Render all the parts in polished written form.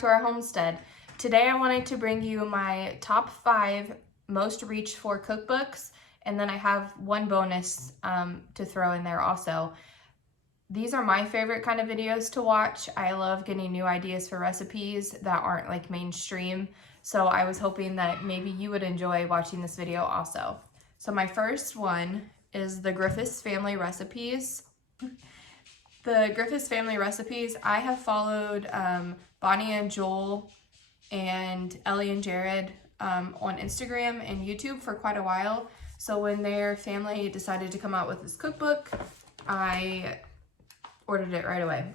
to our homestead. Today I wanted to bring you my top 5 most reached for cookbooks, and then I have one bonus to throw in there also. These are my favorite kind of videos to watch. I love getting new ideas for recipes that aren't like mainstream, so I was hoping that maybe you would enjoy watching this video also. So my first one is the Griffith's family recipes. The Griffith's family recipes, I have followed Bonnie and Joel and Ellie and Jared on Instagram and YouTube for quite a while. So when their family decided to come out with this cookbook, I ordered it right away.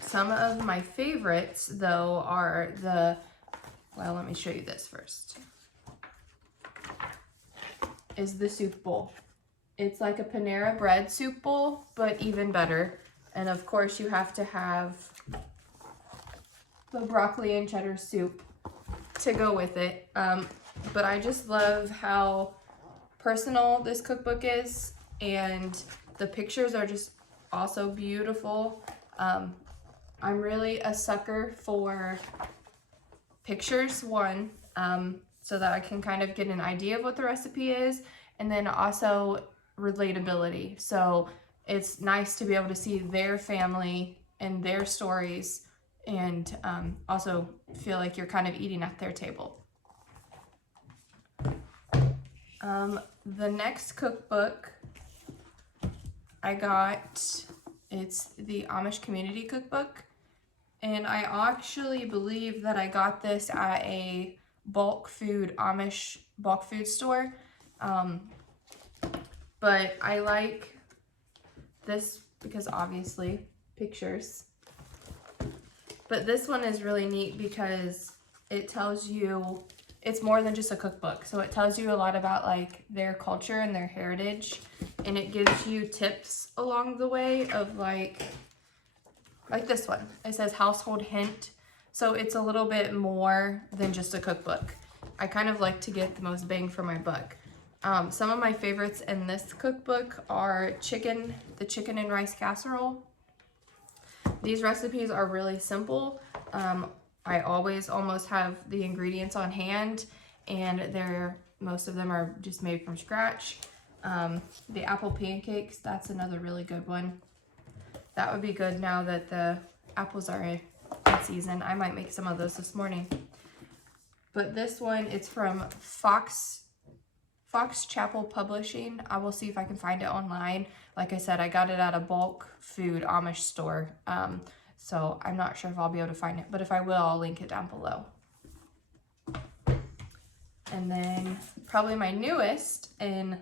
Some of my favorites though are the, well, let me show you this first, is the soup bowl. It's like a Panera bread soup bowl, but even better. And of course you have to have the broccoli and cheddar soup to go with it. But I just love how personal this cookbook is, and the pictures are just also beautiful. I'm really a sucker for pictures, one, so that I can kind of get an idea of what the recipe is, and then also relatability. So it's nice to be able to see their family and their stories, and also feel like you're kind of eating at their table. The next cookbook I got, it's the Amish Community Cookbook, and I actually believe that I got this at a Amish bulk food store, but I like this because obviously pictures. But this one is really neat because it tells you, it's more than just a cookbook. So it tells you a lot about like their culture and their heritage, and it gives you tips along the way of like this one. It says household hint. So it's a little bit more than just a cookbook. I kind of like to get the most bang for my buck. Some of my favorites in this cookbook are the chicken and rice casserole. These recipes are really simple. I always almost have the ingredients on hand, and most of them are just made from scratch. The apple pancakes, that's another really good one. That would be good now that the apples are in season. I might make some of those this morning. But this one, it's from Fox Chapel Publishing. I will see if I can find it online. Like I said, I got it at a bulk food Amish store. So I'm not sure if I'll be able to find it, but if I will, I'll link it down below. And then probably my newest and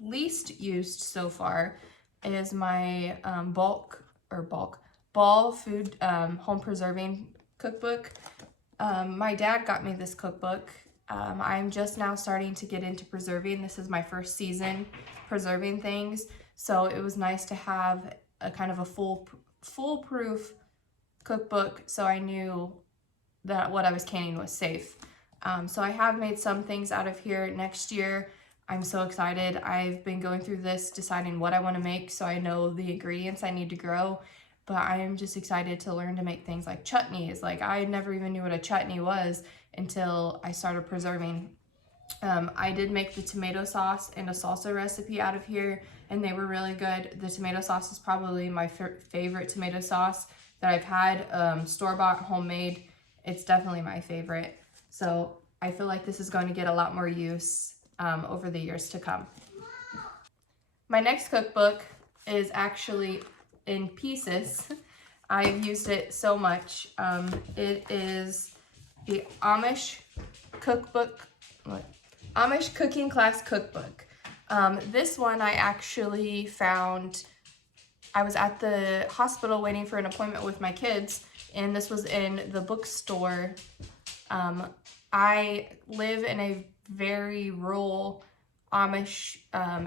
least used so far is my Ball Food Home Preserving Cookbook. My dad got me this cookbook. I'm just now starting to get into preserving. This is my first season preserving things, so it was nice to have a kind of a foolproof cookbook, so I knew that what I was canning was safe. So I have made some things out of here. Next year, I'm so excited. I've been going through this, deciding what I want to make, so I know the ingredients I need to grow. But I am just excited to learn to make things like chutneys. Like, I never even knew what a chutney was until I started preserving. I did make the tomato sauce and a salsa recipe out of here, and they were really good. The tomato sauce is probably my favorite tomato sauce that I've had. Store-bought, homemade, it's definitely my favorite. So I feel like this is going to get a lot more use over the years to come. My next cookbook is actually in pieces. I've used it so much. It is the Amish Cooking Class Cookbook. This one I actually found, I was at the hospital waiting for an appointment with my kids, and this was in the bookstore. I live in a very rural Amish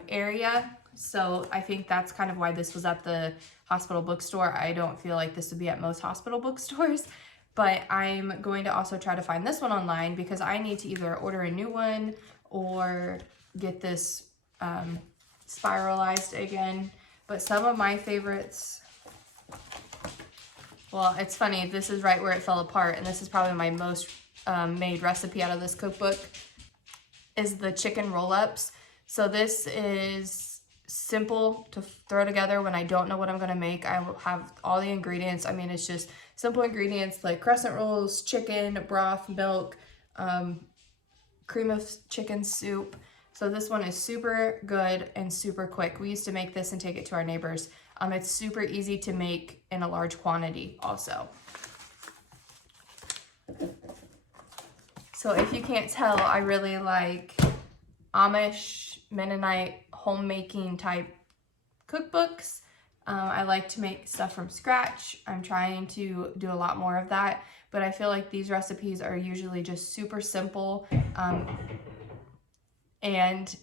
area, so I think that's kind of why this was at the hospital bookstore. I don't feel like this would be at most hospital bookstores, but I'm going to also try to find this one online because I need to either order a new one or get this spiralized again. But some of my favorites Well, it's funny, this is right where it fell apart, and this is probably my most made recipe out of this cookbook, is the chicken roll-ups. So this is simple to throw together when I don't know what I'm gonna make. I will have all the ingredients. I mean, it's just simple ingredients like crescent rolls, chicken, broth, milk, cream of chicken soup. So this one is super good and super quick. We used to make this and take it to our neighbors. It's super easy to make in a large quantity also. So if you can't tell, I really like Amish, Mennonite, homemaking type cookbooks. I like to make stuff from scratch. I'm trying to do a lot more of that, but I feel like these recipes are usually just super simple and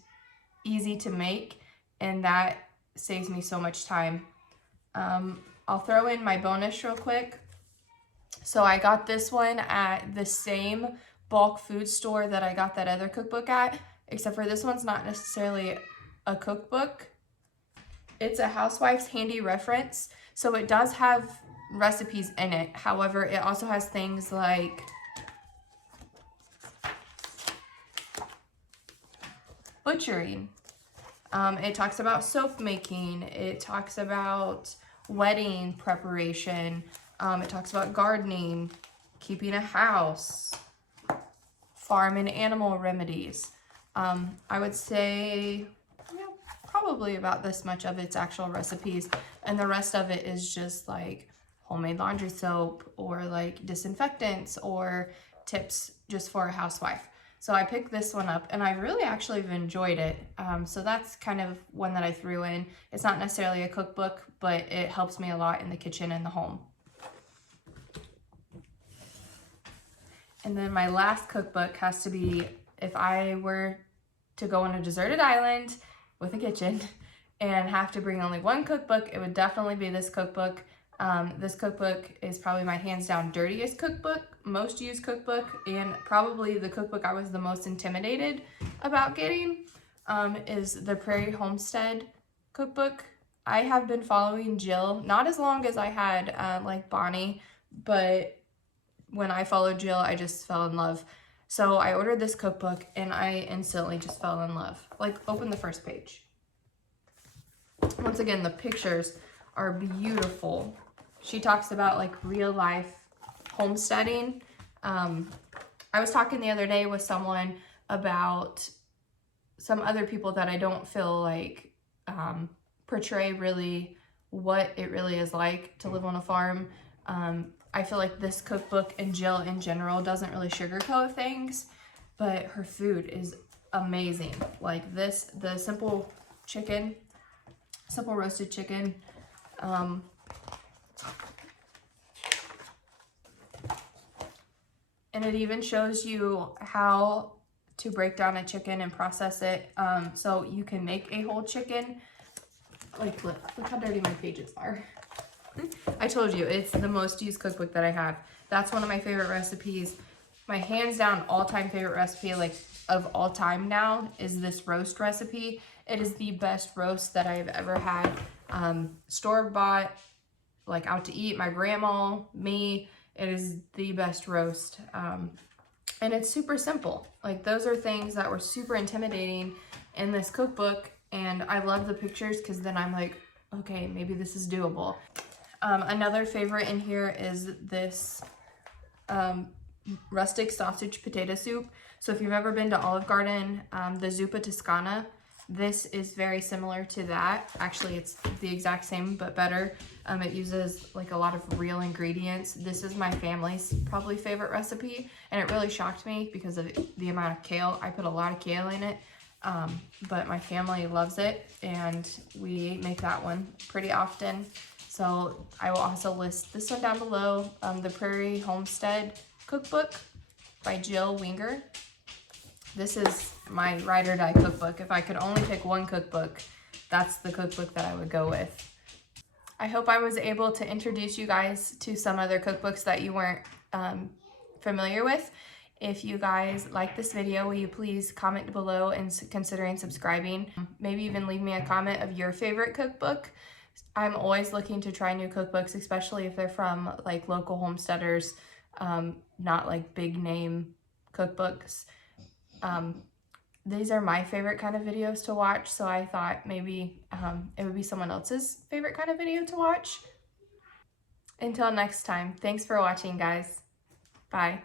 easy to make, and that saves me so much time. I'll throw in my bonus real quick. So I got this one at the same bulk food store that I got that other cookbook at, except for this one's not necessarily a cookbook. It's a Housewife's handy reference. So it does have recipes in it. However, it also has things like butchering. It talks about soap making. It talks about wedding preparation. It talks about gardening, keeping a house, farm and animal remedies. I would say probably about this much of its actual recipes, and the rest of it is just like homemade laundry soap or like disinfectants or tips just for a housewife. So I picked this one up and I really actually have enjoyed it. So that's kind of one that I threw in. It's not necessarily a cookbook, but it helps me a lot in the kitchen and the home. And then my last cookbook has to be, if I were to go on a deserted island with a kitchen and have to bring only one cookbook, it would definitely be this cookbook. This cookbook is probably my hands down dirtiest cookbook, most used cookbook, and probably the cookbook I was the most intimidated about getting, is the Prairie Homestead cookbook. I have been following Jill, not as long as I had like Bonnie, but when I followed Jill, I just fell in love. So I ordered this cookbook and I instantly just fell in love. Like, open the first page. Once again, the pictures are beautiful. She talks about like real life homesteading. I was talking the other day with someone about some other people that I don't feel like portray really what it really is like to live on a farm. I feel like this cookbook and Jill in general doesn't really sugarcoat things, but her food is amazing. Like this, the simple roasted chicken. And it even shows you how to break down a chicken and process it. So you can make a whole chicken. Like, look how dirty my pages are. I told you, it's the most used cookbook that I have. That's one of my favorite recipes. My hands down all-time favorite recipe, like of all time now, is this roast recipe. It is the best roast that I've ever had. Store-bought, like out to eat, my grandma, me. It is the best roast. And it's super simple. Like, those are things that were super intimidating in this cookbook. And I love the pictures because then I'm like, okay, maybe this is doable. Another favorite in here is this rustic sausage potato soup. So if you've ever been to Olive Garden, the Zuppa Toscana, this is very similar to that. Actually, it's the exact same, but better. It uses like a lot of real ingredients. This is my family's probably favorite recipe, and it really shocked me because of the amount of kale. I put a lot of kale in it, but my family loves it, and we make that one pretty often. So I will also list this one down below, the Prairie Homestead cookbook by Jill Winger. This is my ride or die cookbook. If I could only pick one cookbook, that's the cookbook that I would go with. I hope I was able to introduce you guys to some other cookbooks that you weren't familiar with. If you guys like this video, will you please comment below and considering subscribing? Maybe even leave me a comment of your favorite cookbook. I'm always looking to try new cookbooks, especially if they're from like local homesteaders, not like big name cookbooks. These are my favorite kind of videos to watch, so I thought maybe it would be someone else's favorite kind of video to watch. Until next time, thanks for watching, guys. Bye.